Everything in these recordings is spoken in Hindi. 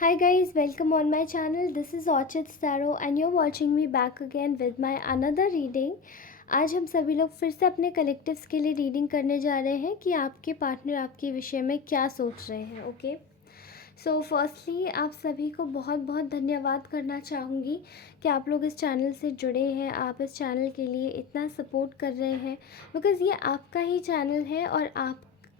Hi guys, welcome on my channel. This is Orchid Starro and you're watching me back again with my another reading. आज हम सभी लोग फिर से अपने कलेक्टिव्स के लिए रीडिंग करने जा रहे हैं कि आपके पार्टनर आपके विषय में क्या सोच रहे हैं. ओके, सो फर्स्टली आप सभी को बहुत बहुत धन्यवाद करना चाहूँगी कि आप लोग इस चैनल से जुड़े हैं, आप इस चैनल के लिए इतना सपोर्ट कर रहे हैं, बिकॉज़ ये आपका ही चैनल है और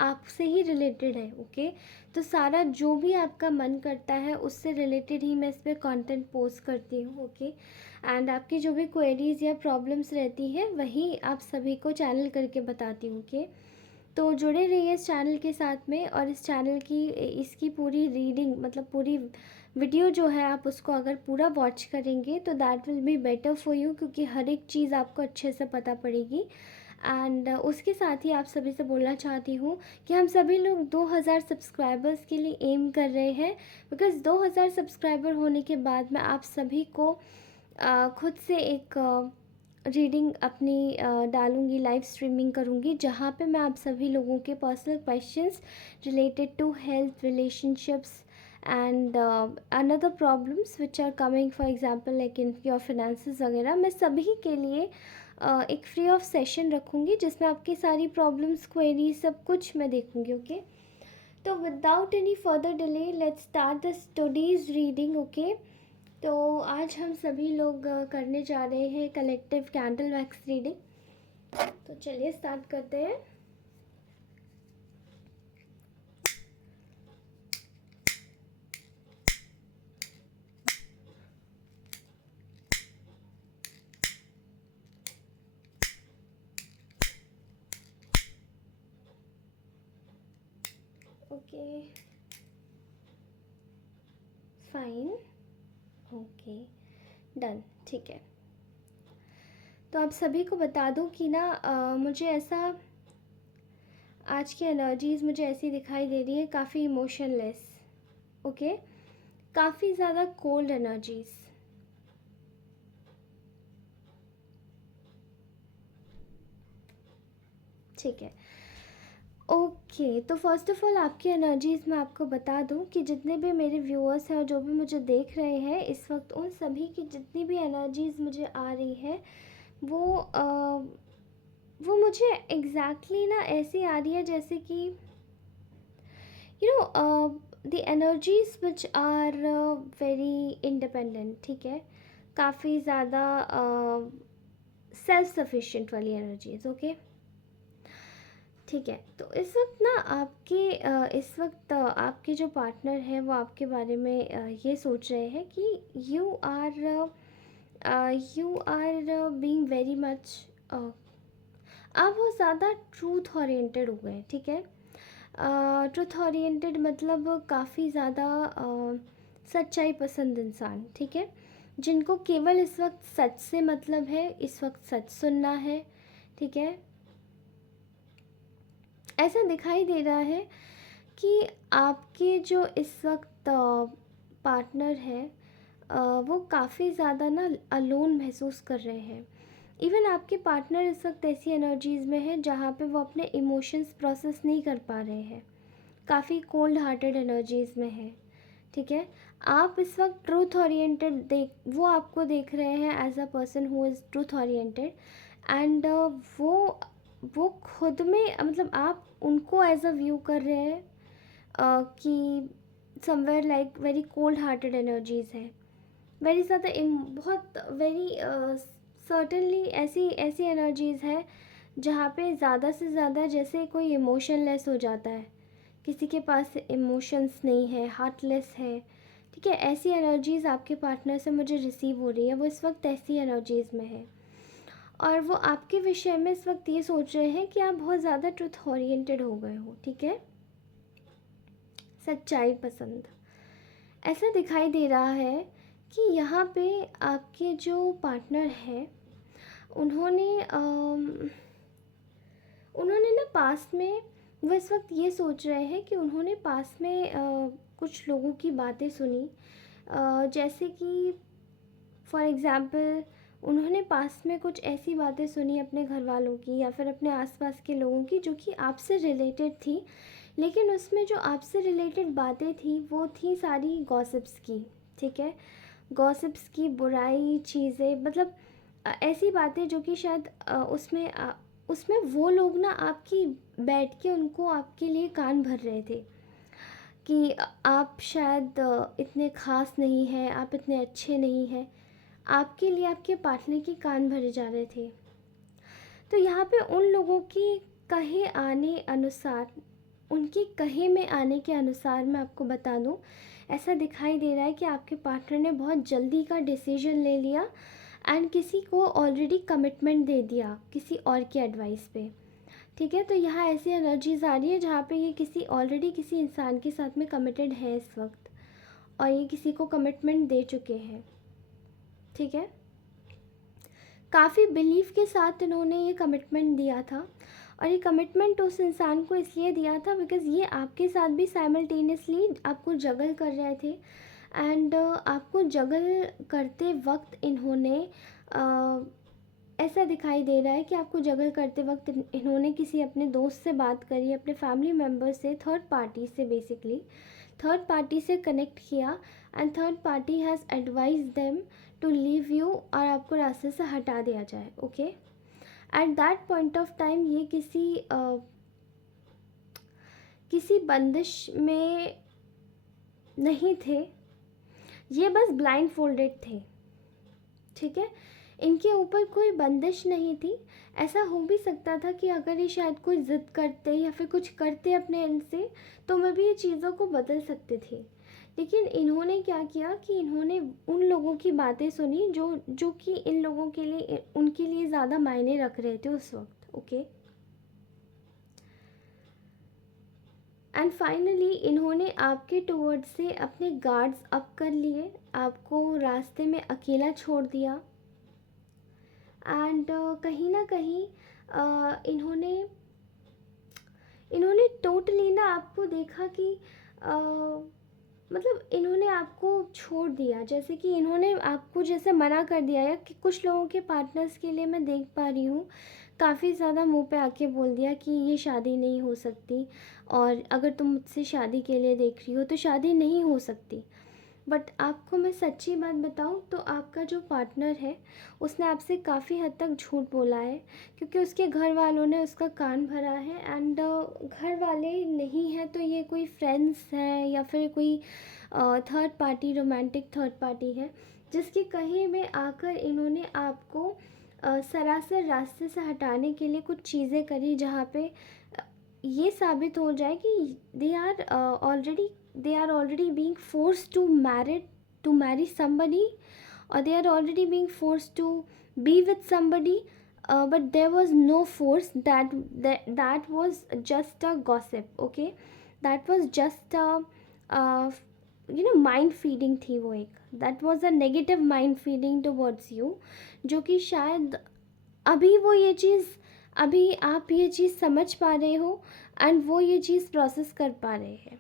आपसे ही रिलेटेड है. ओके, तो सारा जो भी आपका मन करता है उससे रिलेटेड ही मैं इस पर कंटेंट पोस्ट करती हूँ. ओके, एंड आपकी जो भी क्वेरीज़ या प्रॉब्लम्स रहती हैं वही आप सभी को चैनल करके बताती हूँ. ओके, तो जुड़े रहिए इस चैनल के साथ में. और इस चैनल की इसकी पूरी रीडिंग मतलब पूरी वीडियो जो है आप उसको अगर पूरा वॉच करेंगे तो that will be better for you, क्योंकि हर एक चीज़ आपको अच्छे से पता पड़ेगी. एंड उसके साथ ही आप सभी से बोलना चाहती हूँ कि हम सभी लोग 2000 सब्सक्राइबर्स के लिए एम कर रहे हैं, बिकॉज़ 2000 सब्सक्राइबर होने के बाद मैं आप सभी को खुद से एक रीडिंग अपनी डालूँगी, लाइव स्ट्रीमिंग करूँगी, जहाँ पे मैं आप सभी लोगों के personal questions related to health, relationships and another problems which are coming, for example like in your finances वगैरह, मैं सभी के लिए एक फ्री ऑफ सेशन रखूँगी जिसमें आपकी सारी प्रॉब्लम्स, क्वेरी, सब कुछ मैं देखूँगी. ओके, तो without any further delay let's start the today's reading. Okay, तो आज हम सभी लोग करने जा रहे हैं कलेक्टिव कैंडल वैक्स रीडिंग. तो चलिए स्टार्ट करते हैं. Okay, fine. Okay, done. ठीक है, तो आप सभी को बता दूं कि ना मुझे ऐसा आज की एनर्जीज़ मुझे ऐसी दिखाई दे रही है, काफ़ी इमोशनलेस. ओके, काफ़ी ज़्यादा कोल्ड एनर्जीज़. ठीक है. ओके, तो फर्स्ट ऑफ ऑल आपकी एनर्जीज़ मैं आपको बता दूं कि जितने भी मेरे व्यूअर्स हैं और जो भी मुझे देख रहे हैं इस वक्त, उन सभी की जितनी भी एनर्जीज़ मुझे आ रही है वो वो मुझे एग्जैक्टली ना ऐसी आ रही है जैसे कि you know the energies which are very independent. ठीक है, काफ़ी ज़्यादा सेल्फ सफिशिएंट वाली एनर्जीज. ओके, ठीक है. तो इस वक्त ना इस वक्त आपके जो पार्टनर है वो आपके बारे में ये सोच रहे हैं कि you are being very much, आप बहुत ज़्यादा ट्रूथ ओरिएंटेड हो गए. ठीक है, ट्रुथ ओरिएंटेड मतलब काफ़ी ज़्यादा सच्चाई पसंद इंसान. ठीक है, जिनको केवल इस वक्त सच से मतलब है, इस वक्त सच सुनना है. ठीक है, ऐसा दिखाई दे रहा है कि आपके जो इस वक्त पार्टनर है वो काफ़ी ज़्यादा ना अलोन महसूस कर रहे हैं. इवन आपके पार्टनर इस वक्त ऐसी एनर्जीज़ में है जहाँ पे वो अपने इमोशंस प्रोसेस नहीं कर पा रहे हैं, काफ़ी कोल्ड हार्टेड एनर्जीज़ में है. ठीक है, आप इस वक्त ट्रूथ ओरिएंटेड वो आपको देख रहे हैं as a person who is truth oriented. एंड वो खुद में मतलब आप उनको एज अ व्यू कर रहे हैं कि somewhere like very cold hearted energies है, वेरी ज़्यादा बहुत वेरी सर्टनली ऐसी ऐसी एनर्जीज़ है जहाँ पे ज़्यादा से ज़्यादा जैसे कोई इमोशनलेस हो जाता है, किसी के पास इमोशंस नहीं है, हार्टलेस है. ठीक है, ऐसी एनर्जीज़ आपके पार्टनर से मुझे रिसीव हो रही है. वो इस वक्त ऐसी एनर्जीज़ में है और वो आपके विषय में इस वक्त ये सोच रहे हैं कि आप बहुत ज़्यादा ट्रुथ ओरिएंटेड हो गए हो. ठीक है, सच्चाई पसंद. ऐसा दिखाई दे रहा है कि यहाँ पे आपके जो पार्टनर हैं उन्होंने उन्होंने ना पास्ट में, वो इस वक्त ये सोच रहे हैं कि उन्होंने पास्ट में कुछ लोगों की बातें सुनी, जैसे कि फॉर एग्ज़ाम्पल उन्होंने पास्ट में कुछ ऐसी बातें सुनी अपने घर वालों की या फिर अपने आसपास के लोगों की जो कि आपसे रिलेटेड थी, लेकिन उसमें जो आपसे रिलेटेड बातें थी वो थी सारी गॉसिप्स की, ठीक है, गॉसिप्स की, बुराई चीज़ें, मतलब ऐसी बातें जो कि शायद उसमें वो लोग ना आपकी बैठ के उनको आपके लिए कान भर रहे थे कि आप शायद इतने ख़ास नहीं हैं, आप इतने अच्छे नहीं हैं, आपके लिए आपके पार्टनर के कान भरे जा रहे थे। तो यहाँ पे उन लोगों की कहे आने अनुसार, उनकी कहे में आने के अनुसार मैं आपको बता दूँ, ऐसा दिखाई दे रहा है कि आपके पार्टनर ने बहुत जल्दी का डिसीजन ले लिया एंड किसी को ऑलरेडी कमिटमेंट दे दिया किसी और की एडवाइस पे, ठीक है। तो यहाँ ऐसी एनर्जीज आ रही है जहाँ पे ये किसी ऑलरेडी किसी इंसान के साथ में कमिटेड है इस वक्त, और ये किसी को कमिटमेंट दे चुके हैं, ठीक है। काफ़ी बिलीव के साथ इन्होंने ये कमिटमेंट दिया था, और ये कमिटमेंट उस इंसान को इसलिए दिया था बिकॉज़ ये आपके साथ भी साइमल्टेनियसली आपको जगल कर रहे थे। एंड आपको जगल करते वक्त इन्होंने ऐसा दिखाई दे रहा है कि आपको जगल करते वक्त इन्होंने किसी अपने दोस्त से बात करी, अपने फैमिली मेम्बर से, थर्ड पार्टी से, बेसिकली थर्ड पार्टी से कनेक्ट किया, and third party has advise them to leave you, और आपको रास्ते से हटा दिया जाए, okay. At that point of time ये किसी बंदिश में नहीं थे, ये बस ब्लाइंड फोल्डेड थे, ठीक है। इनके ऊपर कोई बंदिश नहीं थी। ऐसा हो भी सकता था कि अगर ये शायद कोई ज़िद करते या फिर कुछ करते अपने एंड से, तो मैं भी ये चीज़ों को बदल सकते थे। लेकिन इन्होंने क्या किया कि इन्होंने उन लोगों की बातें सुनी जो कि इन लोगों के लिए, उनके लिए ज़्यादा मायने रख रहे थे उस वक्त, ओके। एंड फाइनली इन्होंने आपके टुवर्ड्स से अपने गार्ड्स अप कर लिए, आपको रास्ते में अकेला छोड़ दिया, एंड कहीं ना कहीं इन्होंने टोटली ना आपको देखा कि मतलब इन्होंने आपको छोड़ दिया, जैसे कि इन्होंने आपको जैसे मना कर दिया है कि कुछ लोगों के पार्टनर्स के लिए मैं देख पा रही हूँ काफ़ी ज़्यादा मुंह पे आके बोल दिया कि ये शादी नहीं हो सकती, और अगर तुम मुझसे शादी के लिए देख रही हो तो शादी नहीं हो सकती। बट आपको मैं सच्ची बात बताऊँ तो आपका जो पार्टनर है उसने आपसे काफ़ी हद तक झूठ बोला है, क्योंकि उसके घर वालों ने उसका कान भरा है, एंड घर वाले नहीं है तो ये कोई फ्रेंड्स हैं या फिर कोई third party, romantic third party है, जिसके कहे में आकर इन्होंने आपको सरासर रास्ते से हटाने के लिए कुछ चीज़ें करी, जहाँ पे ये साबित हो जाए कि they are already being forced to marry somebody, or they are already being forced to be with somebody, but there was no force, that was just a gossip, okay, that was just a uh, mind feeding थी वो एक, that was a negative mind feeding towards you, जो कि शायद अभी वो ये चीज़, अभी आप ये चीज़ समझ पा रहे हो एंड वो ये चीज़ प्रोसेस कर पा रहे हैं।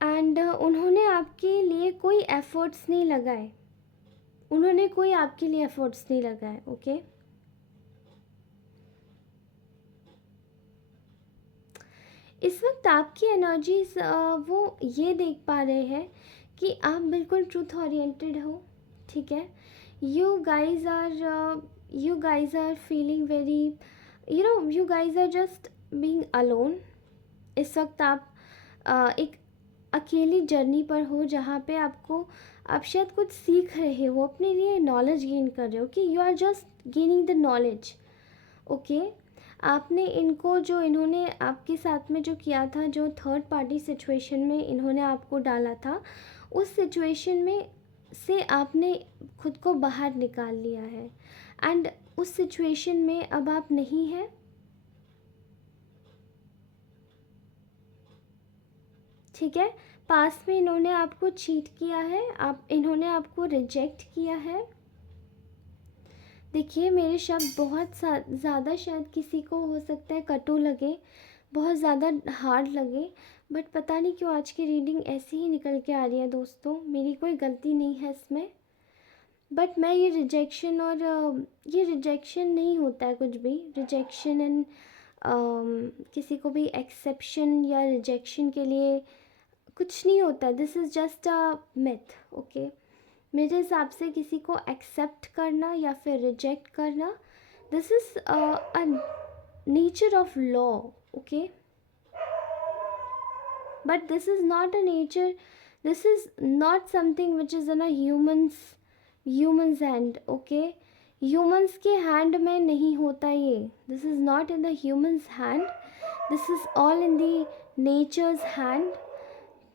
एंड उन्होंने आपके लिए कोई एफर्ट्स नहीं लगाए, उन्होंने कोई आपके लिए एफर्ट्स नहीं लगाए, ओके। इस वक्त आपकी एनर्जीज वो ये देख पा रहे हैं कि आप बिल्कुल ट्रूथ ओरिएंटेड हो, ठीक है। You guys are feeling very, you guys are just being alone. इस वक्त आप एक अकेली जर्नी पर हो, जहाँ पे आप शायद कुछ सीख रहे हो, अपने लिए नॉलेज गेन कर रहे हो, कि you are just gaining the knowledge, okay. आपने इनको, जो इन्होंने आपके साथ में जो किया था, जो थर्ड पार्टी सिचुएशन में इन्होंने आपको डाला था, उस सिचुएशन में से आपने खुद को बाहर निकाल लिया है, एंड उस सिचुएशन में अब आप नहीं हैं, ठीक है। पास में इन्होंने आपको चीट किया है, इन्होंने आपको रिजेक्ट किया है। देखिए मेरे शब्द बहुत ज़्यादा शायद किसी को हो सकता है कटु लगे, बहुत ज़्यादा हार्ड लगे, बट पता नहीं क्यों आज की रीडिंग ऐसी ही निकल के आ रही है दोस्तों, मेरी कोई गलती नहीं है इसमें। बट मैं ये रिजेक्शन और ये रिजेक्शन नहीं होता है कुछ भी, रिजेक्शन एंड किसी को भी एक्सेप्शन या रिजेक्शन के लिए कुछ नहीं होता, this is just a myth, okay. मेरे हिसाब से किसी को एक्सेप्ट करना या फिर रिजेक्ट करना, this is a nature of law, okay, but this is not a nature, this is not something which is in a humans hand, okay, humans के hand में नहीं होता ये, this is not in the humans hand, this is all in the nature's hand,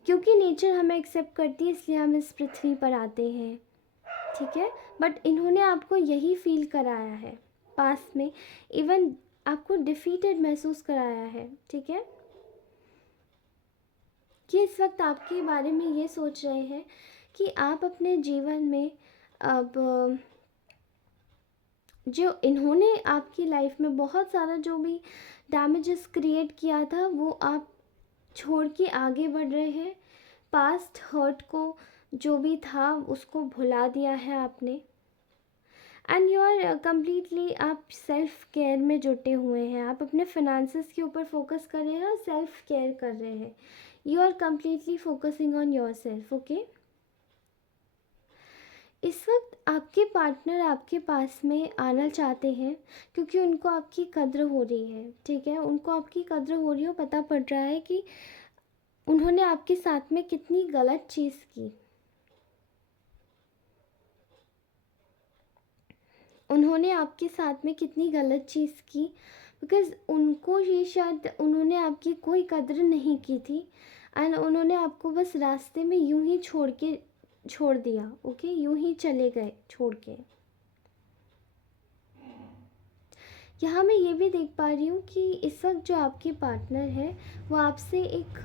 क्योंकि नेचर हमें एक्सेप्ट करती है इसलिए हम इस पृथ्वी पर आते हैं, ठीक है। बट इन्होंने आपको यही फील कराया है पास में, इवन आपको डिफीटेड महसूस कराया है, ठीक है, कि इस वक्त आपके बारे में ये सोच रहे हैं कि आप अपने जीवन में अब जो इन्होंने आपकी लाइफ में बहुत सारा जो भी डैमेजेस क्रिएट किया था वो आप छोड़ के आगे बढ़ रहे हैं, पास्ट हर्ट को जो भी था उसको भुला दिया है आपने, एंड यू आर कम्प्लीटली आप सेल्फ केयर में जुटे हुए हैं, आप अपने फिनेंसेस के ऊपर फोकस कर रहे हैं और सेल्फ केयर कर रहे हैं, you are completely focusing on yourself, okay. इस वक्त आपके पार्टनर आपके पास में आना चाहते हैं क्योंकि उनको आपकी कद्र हो रही है, ठीक है, उनको आपकी कद्र हो रही है, पता पड़ रहा है कि उन्होंने आपके साथ में कितनी गलत चीज़ की, उन्होंने आपके साथ में कितनी गलत चीज़ की, बिकॉज़ उनको ये शायद उन्होंने आपकी कोई कद्र नहीं की थी एंड उन्होंने आपको बस रास्ते में यूं ही छोड़ दिया, ओके, यूं ही चले गए छोड़ के। यहाँ मैं ये भी देख पा रही हूँ कि इस वक्त जो आपके पार्टनर है वो आपसे एक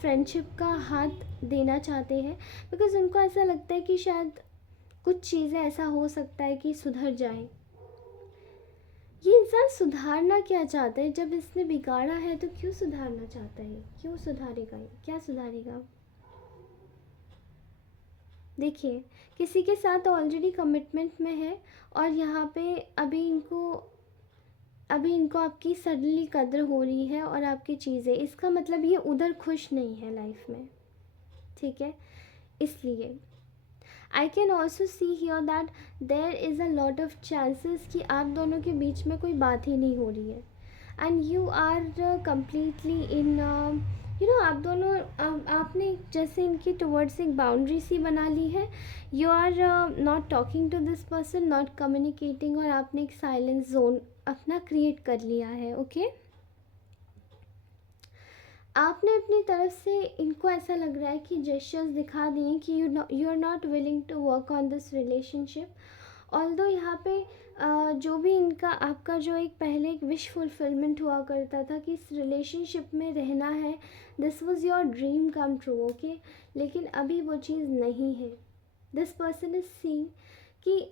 फ्रेंडशिप का हाथ देना चाहते हैं, बिकॉज़ उनको ऐसा लगता है कि शायद कुछ चीज़ें ऐसा हो सकता है कि सुधर जाए। ये इंसान सुधारना क्या चाहता है, जब इसने बिगाड़ा है तो क्यों सुधारना चाहता है, क्यों सुधारेगा ये, क्या सुधारेगा। देखिए किसी के साथ ऑलरेडी कमिटमेंट में है और यहाँ पे अभी इनको आपकी सडनली कद्र हो रही है और आपकी चीज़ें, इसका मतलब ये उधर खुश नहीं है लाइफ में, ठीक है। इसलिए I can also see here that there is a lot of chances कि आप दोनों के बीच में कोई बात ही नहीं हो रही है and you are completely in आप दोनों आपने जैसे इनकी टुवर्ड्स एक बाउंड्री सी बना ली है, you are not talking to this person, not communicating, और आपने एक साइलेंस जोन अपना क्रिएट कर लिया है, ओके। आपने अपनी तरफ से इनको ऐसा लग रहा है कि जेस्चर्स दिखा दिए कि you are not willing to work on this relationship, although यहाँ पे जो भी इनका आपका जो एक पहले एक विश फुलफिलमेंट हुआ करता था कि इस रिलेशनशिप में रहना है, this was your dream come true, okay, लेकिन अभी वो चीज़ नहीं है। दिस पर्सन इज सीइंग कि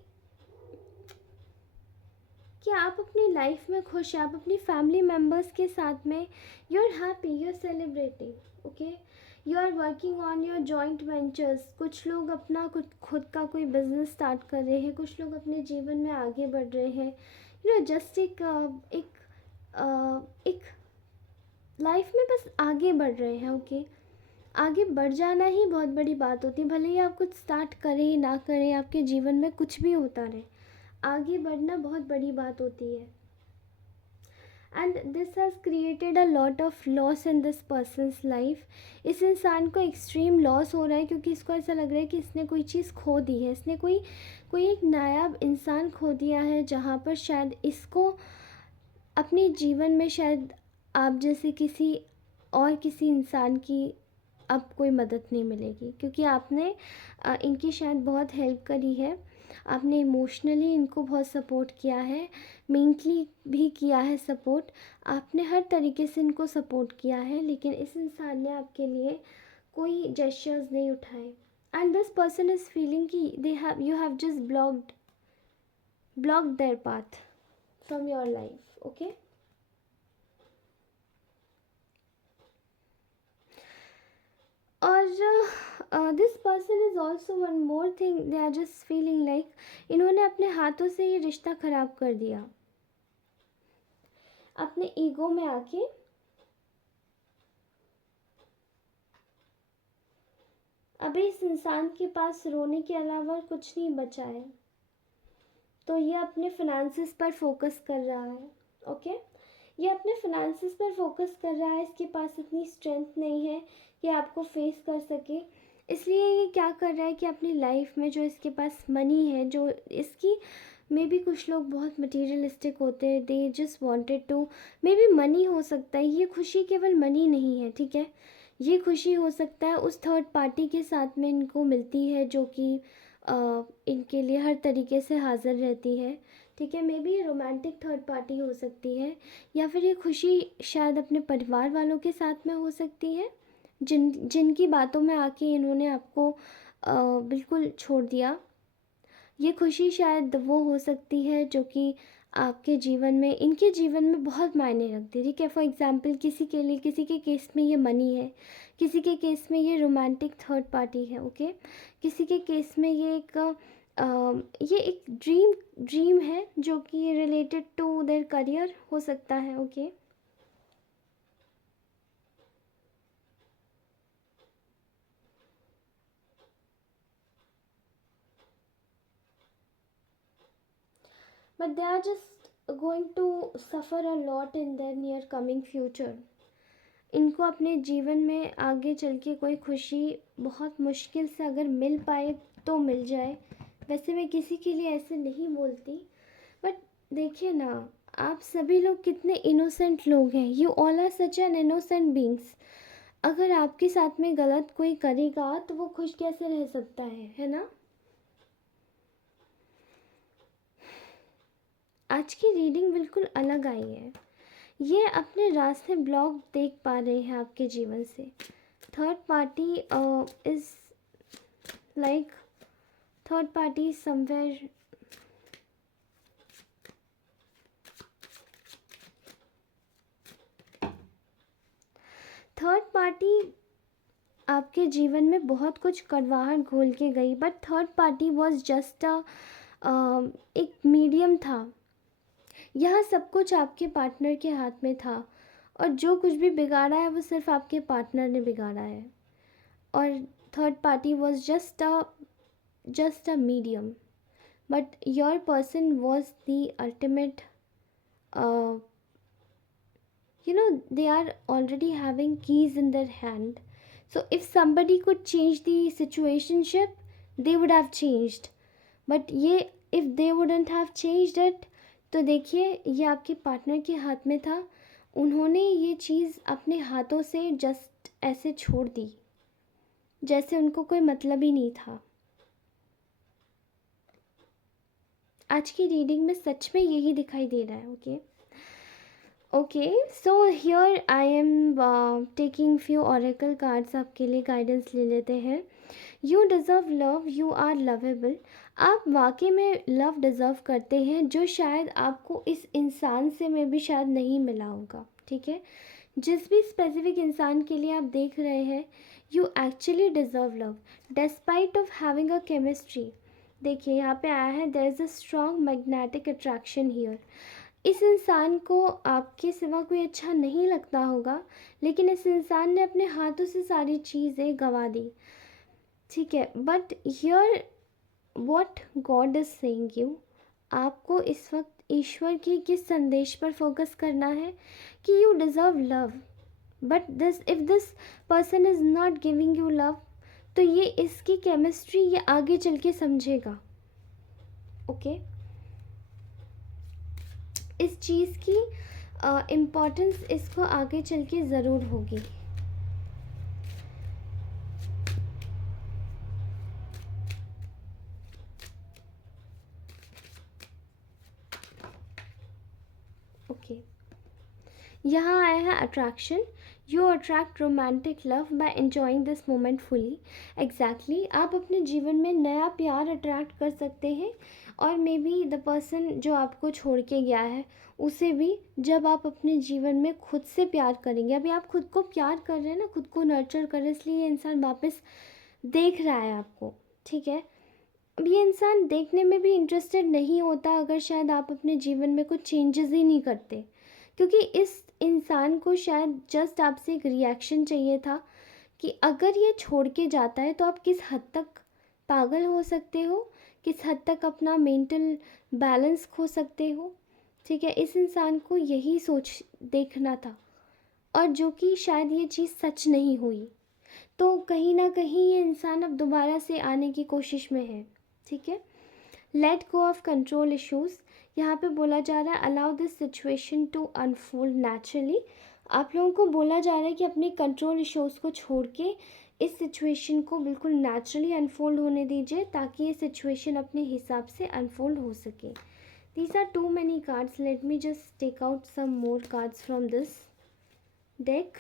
आप अपनी लाइफ में खुश हैं, आप अपनी फैमिली मेम्बर्स के साथ में you are happy, you are celebrating, okay, you are working on your joint ventures, कुछ लोग अपना खुद का कोई बिजनेस स्टार्ट कर रहे हैं, कुछ लोग अपने जीवन में आगे बढ़ रहे हैं, जस्ट एक लाइफ में बस आगे बढ़ रहे हैं, ओके। आगे बढ़ जाना ही बहुत बड़ी बात होती है, भले ही आप कुछ स्टार्ट करें ना करें, आपके जीवन में कुछ भी होता रहे, आगे बढ़ना बहुत बड़ी बात होती है। And this has created a lot of loss in this persons life, इस इंसान को एक्सट्रीम लॉस हो रहा है क्योंकि इसको ऐसा लग रहा है कि इसने कोई चीज़ खो दी है, इसने कोई एक नायाब इंसान खो दिया है जहाँ पर शायद इसको अपने जीवन में शायद आप जैसे किसी इंसान की अब कोई मदद नहीं मिलेगी, क्योंकि आपने इनकी शायद बहुत हेल्प करी है, आपने इमोशनली इनको बहुत सपोर्ट किया है, मेंटली भी किया है सपोर्ट, आपने हर तरीके से इनको सपोर्ट किया है, लेकिन इस इंसान ने आपके लिए कोई जेस्चर्स नहीं उठाए and this person is feeling कि you have just blocked their path from your life, okay. और this person is also one more thing, they are just feeling like इन्होंने अपने हाथों से ये रिश्ता ख़राब कर दिया, अपने ईगो में आके। अभी इस इंसान के पास रोने के अलावा कुछ नहीं बचा है, तो ये अपने फिनेंसेस पर फोकस कर रहा है। ओके, ये अपने फिनेंसेस पर फोकस कर रहा है, इसके पास इतनी स्ट्रेंथ नहीं है कि आपको फेस कर सके। इसलिए ये क्या कर रहा है कि अपनी लाइफ में जो इसके पास मनी है, जो इसकी मे बी कुछ लोग बहुत मटीरियलिस्टिक होते हैं, they just wanted to, maybe money हो सकता है, ये खुशी केवल मनी नहीं है, ठीक है। ये खुशी हो सकता है उस थर्ड पार्टी के साथ में इनको मिलती है, जो कि इनके लिए हर तरीके से हाज़िर रहती है, ठीक है। मे बी ये रोमांटिक थर्ड पार्टी हो सकती है, या फिर ये खुशी शायद अपने परिवार वालों के साथ में हो सकती है, जिनकी बातों में आके इन्होंने आपको बिल्कुल छोड़ दिया। ये खुशी शायद वो हो सकती है जो कि आपके जीवन में, इनके जीवन में बहुत मायने रखती है, ठीक है। फॉर एग्जांपल किसी के लिए, किसी के केस में ये मनी है, किसी के केस में ये रोमांटिक थर्ड पार्टी है, ओके। किसी के केस में ये एक ड्रीम है जो कि रिलेटेड टू देयर करियर हो सकता है, okay. But they are just going to suffer a lot in their near coming future. इनको अपने जीवन में आगे चल के कोई खुशी बहुत मुश्किल से अगर मिल पाए तो मिल जाए। वैसे मैं किसी के लिए ऐसे नहीं बोलती, बट देखिए ना, आप सभी लोग कितने इनोसेंट लोग हैं, you all are such an innocent beings. अगर आपके साथ में गलत कोई करेगा तो वो खुश कैसे रह सकता है ना। आज की रीडिंग बिल्कुल अलग आई है, ये अपने रास्ते ब्लॉक देख पा रहे हैं आपके जीवन से। Third party is like, third party somewhere, third party आपके जीवन में बहुत कुछ कड़वाहट घोल के गई, but third party was just एक मीडियम था। यहाँ सब कुछ आपके पार्टनर के हाथ में था, और जो कुछ भी बिगाड़ा है वो सिर्फ आपके पार्टनर ने बिगाड़ा है, और third party was just a medium, but your person was the ultimate. They are already having keys in their hand, so if somebody could change the situationship, they would have changed, but ये if they wouldn't have changed it, तो देखिए ये आपके पार्टनर के हाथ में था, उन्होंने ये चीज़ अपने हाथों से जस्ट ऐसे छोड़ दी, जैसे उनको कोई मतलब ही नहीं था। आज की रीडिंग में सच में यही दिखाई दे रहा है, okay. Okay, so here I am taking few oracle cards, आपके लिए गाइडेंस ले लेते हैं। You deserve love, you are lovable. आप वाकई में लव डिज़र्व करते हैं, जो शायद आपको इस इंसान से में भी शायद नहीं मिला होगा, ठीक है। जिस भी स्पेसिफिक इंसान के लिए आप देख रहे हैं, you actually deserve love despite of having a chemistry. देखिए यहाँ पे आया है, there is a strong magnetic attraction here. इस इंसान को आपके सिवा कोई अच्छा नहीं लगता होगा, लेकिन इस इंसान ने अपने हाथों से सारी चीज़ें गंवा दी, ठीक है। But here what God is saying you, आपको इस वक्त ईश्वर के किस संदेश पर फोकस करना है कि you deserve love, but if this person is not giving you love, तो ये इसकी केमिस्ट्री ये आगे चल के समझेगा, ओके। इस चीज़ की इम्पोर्टेंस इसको आगे चल के ज़रूर होगी। ओके, यहाँ आया है attraction. You attract romantic love by enjoying this moment fully. Exactly, आप अपने जीवन में नया प्यार अट्रैक्ट कर सकते हैं, और मे बी द पर्सन जो आपको छोड़ के गया है उसे भी, जब आप अपने जीवन में खुद से प्यार करेंगे। अभी आप खुद को प्यार कर रहे हैं ना, खुद को नर्चर कर रहे हैं, इसलिए ये इंसान वापस देख रहा है आपको, ठीक है। अब ये इंसान देखने में भी इंटरेस्टेड नहीं होता अगर शायद आप अपने जीवन में कुछ चेंजेस ही नहीं करते, क्योंकि इस इंसान को शायद जस्ट आपसे एक रिएक्शन चाहिए था कि अगर ये छोड़ के जाता है तो आप किस हद तक पागल हो सकते हो, किस हद तक अपना मेंटल बैलेंस खो सकते हो। ठीक है, इस इंसान को यही सोच देखना था, और जो कि शायद ये चीज़ सच नहीं हुई। तो कहीं ना कहीं ये इंसान अब दोबारा से आने की कोशिश में है। ठीक है, let go of control issues. यहाँ पे बोला जा रहा है allow this situation to unfold naturally. आप लोगों को बोला जा रहा है कि अपने कंट्रोल इश्यूज़ को छोड़ के इस सिचुएशन को बिल्कुल नेचुरली अनफोल्ड होने दीजिए, ताकि ये सिचुएशन अपने हिसाब से अनफोल्ड हो सके। These are too many cards, let me just take out some more cards from this deck.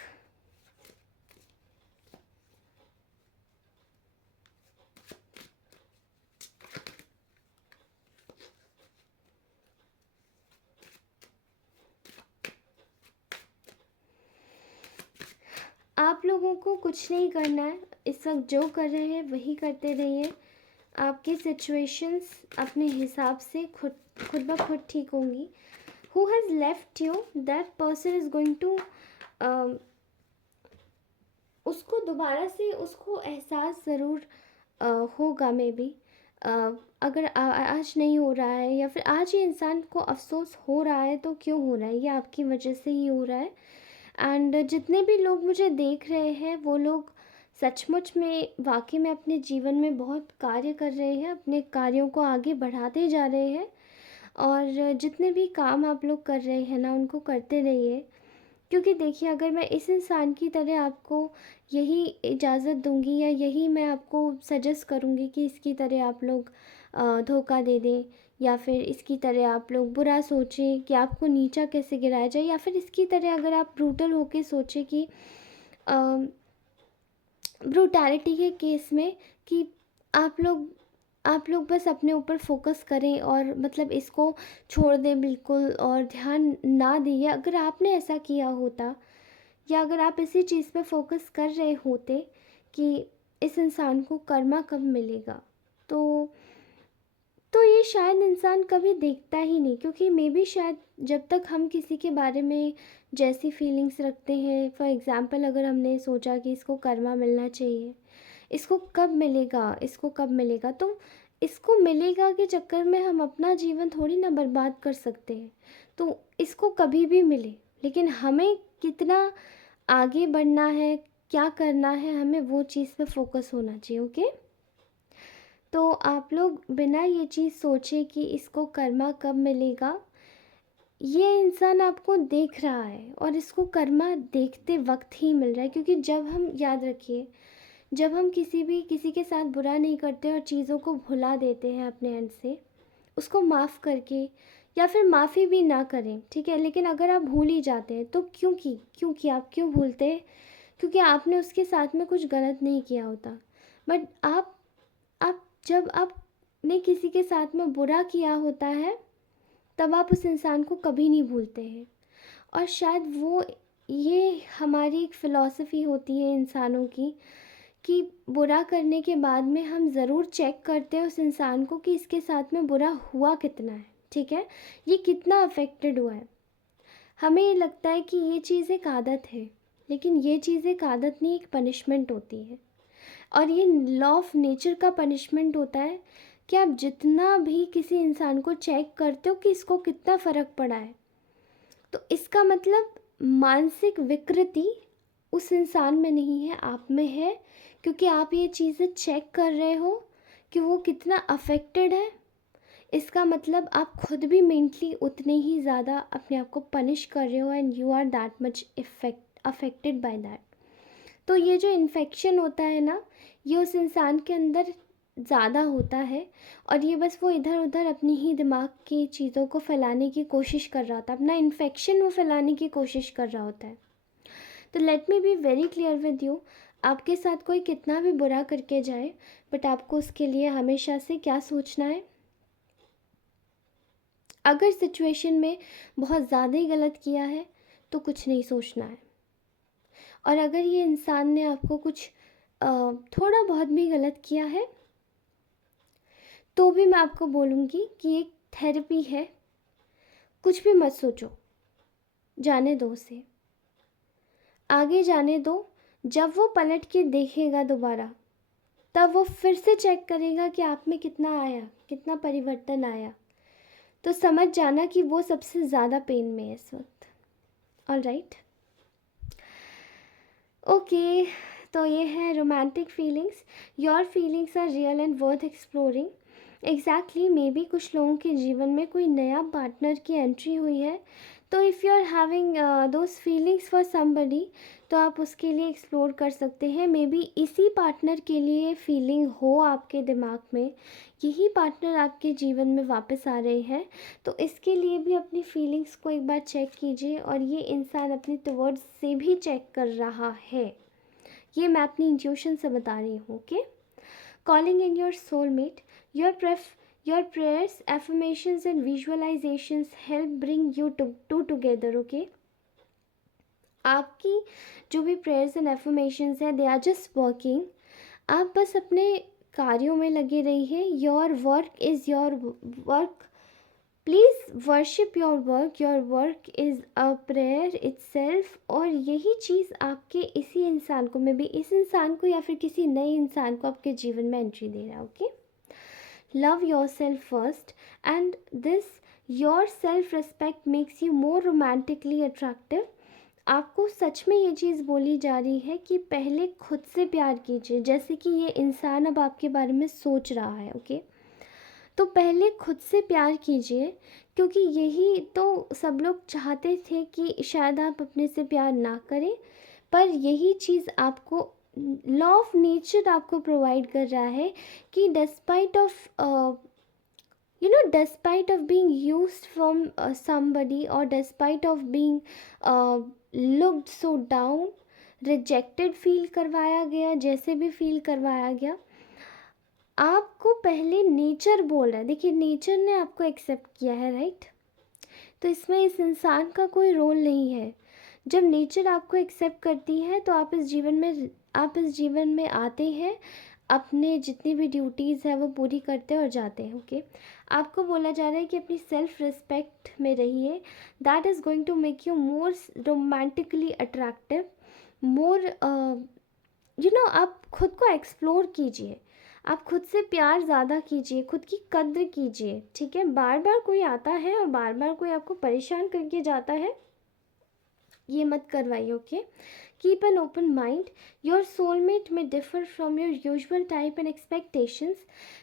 आप लोगों को कुछ नहीं करना है, इस वक्त जो कर रहे हैं वही करते रहिए। आपकी सिचुएशंस अपने हिसाब से खुद ब खुद ठीक होंगी। Who has left you, that person is going to, उसको दोबारा से उसको एहसास ज़रूर होगा मे बी। अगर आज नहीं हो रहा है या फिर आज ही इंसान को अफसोस हो रहा है, तो क्यों हो रहा है? ये आपकी वजह से ही हो रहा है। एंड जितने भी लोग मुझे देख रहे हैं वो लोग सचमुच में वाकई में अपने जीवन में बहुत कार्य कर रहे हैं, अपने कार्यों को आगे बढ़ाते जा रहे हैं। और जितने भी काम आप लोग कर रहे हैं ना, उनको करते रहिए। क्योंकि देखिए, अगर मैं इस इंसान की तरह आपको यही इजाज़त दूंगी या यही मैं आपको सजेस्ट करूंगी कि इसकी तरह आप लोग धोखा दे दें, या फिर इसकी तरह आप लोग बुरा सोचें कि आपको नीचा कैसे गिराया जाए, या फिर इसकी तरह अगर आप ब्रूटल होके सोचें कि ब्रूटैलिटी के केस में कि आप लोग बस अपने ऊपर फोकस करें और मतलब इसको छोड़ दें बिल्कुल और ध्यान ना दिए। अगर आपने ऐसा किया होता, या अगर आप इसी चीज़ पे फोकस कर रहे होते कि इस इंसान को कर्मा कब मिलेगा, तो ये शायद इंसान कभी देखता ही नहीं। क्योंकि मे बी शायद जब तक हम किसी के बारे में जैसी फीलिंग्स रखते हैं, फॉर एग्ज़ाम्पल अगर हमने सोचा कि इसको कर्मा मिलना चाहिए, इसको कब मिलेगा, इसको कब मिलेगा, तो इसको मिलेगा के चक्कर में हम अपना जीवन थोड़ी ना बर्बाद कर सकते हैं। तो इसको कभी भी मिले, लेकिन हमें कितना आगे बढ़ना है, क्या करना है, हमें वो चीज़ पे फोकस होना चाहिए। ओके, तो आप लोग बिना ये चीज़ सोचे कि इसको कर्मा कब मिलेगा, ये इंसान आपको देख रहा है और इसको कर्मा देखते वक्त ही मिल रहा है। क्योंकि जब हम, याद रखिए, जब हम किसी के साथ बुरा नहीं करते और चीज़ों को भुला देते हैं अपने एंड से, उसको माफ़ करके, या फिर माफ़ी भी ना करें, ठीक है, लेकिन अगर आप भूल ही जाते हैं तो क्योंकि आप क्यों भूलते हैं? क्योंकि आपने उसके साथ में कुछ गलत नहीं किया होता। बट आप जब आपने किसी के साथ में बुरा किया होता है, तब आप उस इंसान को कभी नहीं भूलते हैं। और शायद वो, ये हमारी एक फ़िलॉसफ़ी होती है इंसानों की, कि बुरा करने के बाद में हम ज़रूर चेक करते हैं उस इंसान को कि इसके साथ में बुरा हुआ कितना है, ठीक है, ये कितना अफेक्टेड हुआ है। हमें ये लगता है कि ये चीज़ एक आदत है, लेकिन ये चीज़ एक आदत नहीं, एक पनिशमेंट होती है। और ये लॉ ऑफ नेचर का पनिशमेंट होता है कि आप जितना भी किसी इंसान को चेक करते हो कि इसको कितना फ़र्क पड़ा है, तो इसका मतलब मानसिक विकृति उस इंसान में नहीं है, आप में है। क्योंकि आप ये चीज़ें चेक कर रहे हो कि वो कितना अफेक्टेड है। इसका मतलब आप खुद भी मेंटली उतने ही ज़्यादा अपने आप को पनिश कर रहे हो, and you are that much affected by that. तो ये जो इन्फेक्शन होता है ना, ये उस इंसान के अंदर ज़्यादा होता है, और ये बस वो इधर उधर अपनी ही दिमाग की चीज़ों को फैलाने की कोशिश कर रहा होता है, अपना इन्फेक्शन वो फैलाने की कोशिश कर रहा होता है। तो let me be very clear with you, आपके साथ कोई कितना भी बुरा करके जाए, बट आपको उसके लिए हमेशा से क्या सोचना है? अगर सिचुएशन में बहुत ज़्यादा ही गलत किया है तो कुछ नहीं सोचना है। और अगर ये इंसान ने आपको कुछ थोड़ा बहुत भी गलत किया है, तो भी मैं आपको बोलूँगी कि एक थेरेपी है, कुछ भी मत सोचो, जाने दो उसे, आगे जाने दो। जब वो पलट के देखेगा दोबारा, तब वो फिर से चेक करेगा कि आप में कितना आया, कितना परिवर्तन आया। तो समझ जाना कि वो सबसे ज़्यादा पेन में है इस वक्त। Alright, okay. तो ये है romantic feelings. Your feelings are real and worth exploring. Exactly, maybe कुछ लोगों के जीवन में कोई नया पार्टनर की एंट्री हुई है, तो if you are having those feelings for somebody, तो आप उसके लिए एक्सप्लोर कर सकते हैं। मे बी इसी पार्टनर के लिए फीलिंग हो आपके दिमाग में, यही पार्टनर आपके जीवन में वापस आ रहे हैं। तो इसके लिए भी अपनी फीलिंग्स को एक बार चेक कीजिए, और ये इंसान अपनी टवर्ड्स से भी चेक कर रहा है। ये मैं अपनी इंट्यूशन से बता रही हूँ। Okay, calling in your soulmate, your prayers, affirmations and visualizations help bring you two together. Okay, आपकी जो भी प्रेयर्स एंड एफर्मेशंस है, दे आर जस्ट वर्किंग। आप बस अपने कार्यों में लगे रहिए। Your work is your work, please worship your work is a prayer itself. और यही चीज़ आपके इसी इंसान को, मे बी इस इंसान को या फिर किसी नए इंसान को आपके जीवन में एंट्री दे रहा है। Okay, love your self first, and this your self respect makes you more romantically attractive. आपको सच में ये चीज़ बोली जा रही है कि पहले खुद से प्यार कीजिए, जैसे कि ये इंसान अब आपके बारे में सोच रहा है। ओके, तो पहले खुद से प्यार कीजिए, क्योंकि यही तो सब लोग चाहते थे कि शायद आप अपने से प्यार ना करें, पर यही चीज़ आपको लॉ ऑफ नेचर आपको प्रोवाइड कर रहा है कि despite of despite of being used from somebody, or despite of being looked so down, rejected feel करवाया गया, जैसे भी फील करवाया गया, आपको पहले नेचर बोल रहा है। देखिए, नेचर ने आपको एक्सेप्ट किया है, राइट? तो इसमें इस इंसान का कोई रोल नहीं है। जब नेचर आपको एक्सेप्ट करती है, तो आप इस जीवन में आते हैं, अपने जितनी भी ड्यूटीज़ है वो पूरी करते हैं और जाते हैं। ओके, आपको बोला जा रहा है कि अपनी सेल्फ रिस्पेक्ट में रहिए। That is going to make you more romantically attractive, more आप खुद को एक्सप्लोर कीजिए, आप खुद से प्यार ज़्यादा कीजिए, खुद की कद्र कीजिए। ठीक है, बार बार कोई आता है और बार बार कोई आपको परेशान करके जाता है, ये मत करवाइए। Okay, keep an open mind. Your soulmate may differ from your usual type and expectations.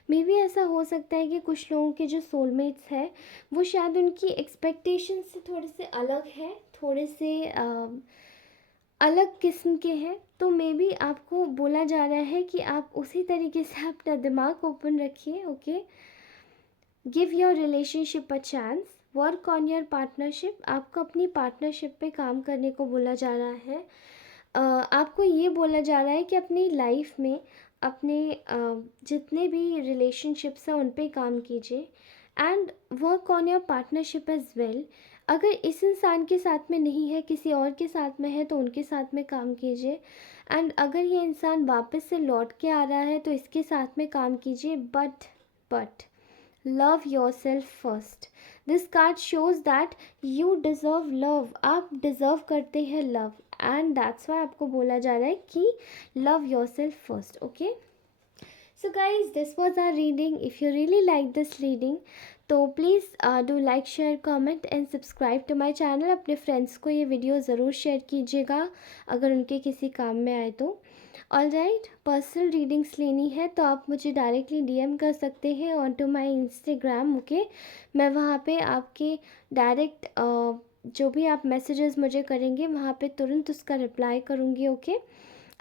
मे भी ऐसा हो सकता है कि कुछ लोगों के जो सोलमेट्स हैं, वो शायद उनकी एक्सपेक्टेशंस से थोड़े से अलग हैं, थोड़े से अलग किस्म के हैं। तो मे बी आपको बोला जा रहा है कि आप उसी तरीके से अपना दिमाग ओपन रखिए। Okay, give your relationship a chance, work on your partnership. आपको अपनी पार्टनरशिप पे काम करने को बोला जा रहा है। आपको ये बोला जा रहा है कि अपनी लाइफ में अपने जितने भी रिलेशनशिप्स हैं उन पे काम कीजिए, and work on your partnership as well. अगर इस इंसान के साथ में नहीं है, किसी और के साथ में है, तो उनके साथ में काम कीजिए। एंड अगर ये इंसान वापस से लौट के आ रहा है, तो इसके साथ में काम कीजिए। But love your self first. This card shows that you deserve love. आप डिज़र्व करते हैं लव, एंड दैट्स वाई आपको बोला जा रहा है कि love your self first. Okay, so guys, this was our reading. If you really like this reading, तो please do like, share, comment and subscribe to my channel. अपने फ्रेंड्स को ये वीडियो ज़रूर शेयर कीजिएगा अगर उनके किसी काम में आए तो। ऑलराइट, पर्सनल रीडिंग्स लेनी है तो आप मुझे डायरेक्टली डीएम कर सकते हैं on to my Instagram. Okay, मैं वहाँ पे आपके डायरेक्ट जो भी आप मैसेजेस मुझे करेंगे, वहाँ पे तुरंत उसका रिप्लाई करूँगी। ओके,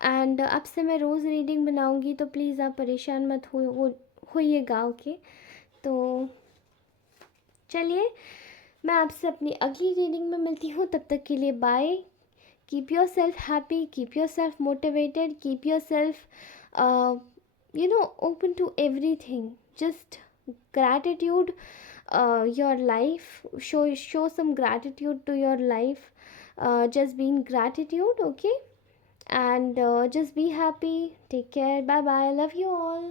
एंड अब से मैं रोज़ रीडिंग बनाऊँगी, तो प्लीज़ आप परेशान मत होइएगा। ओके, तो चलिए, मैं आपसे अपनी अगली रीडिंग में मिलती हूँ। तब तक के लिए bye. Keep yourself happy, keep yourself motivated, keep yourself open to everything. Just gratitude your life. Show some gratitude to your life. Just being gratitude. Okay, and just be happy. Take care. Bye bye. Love you all.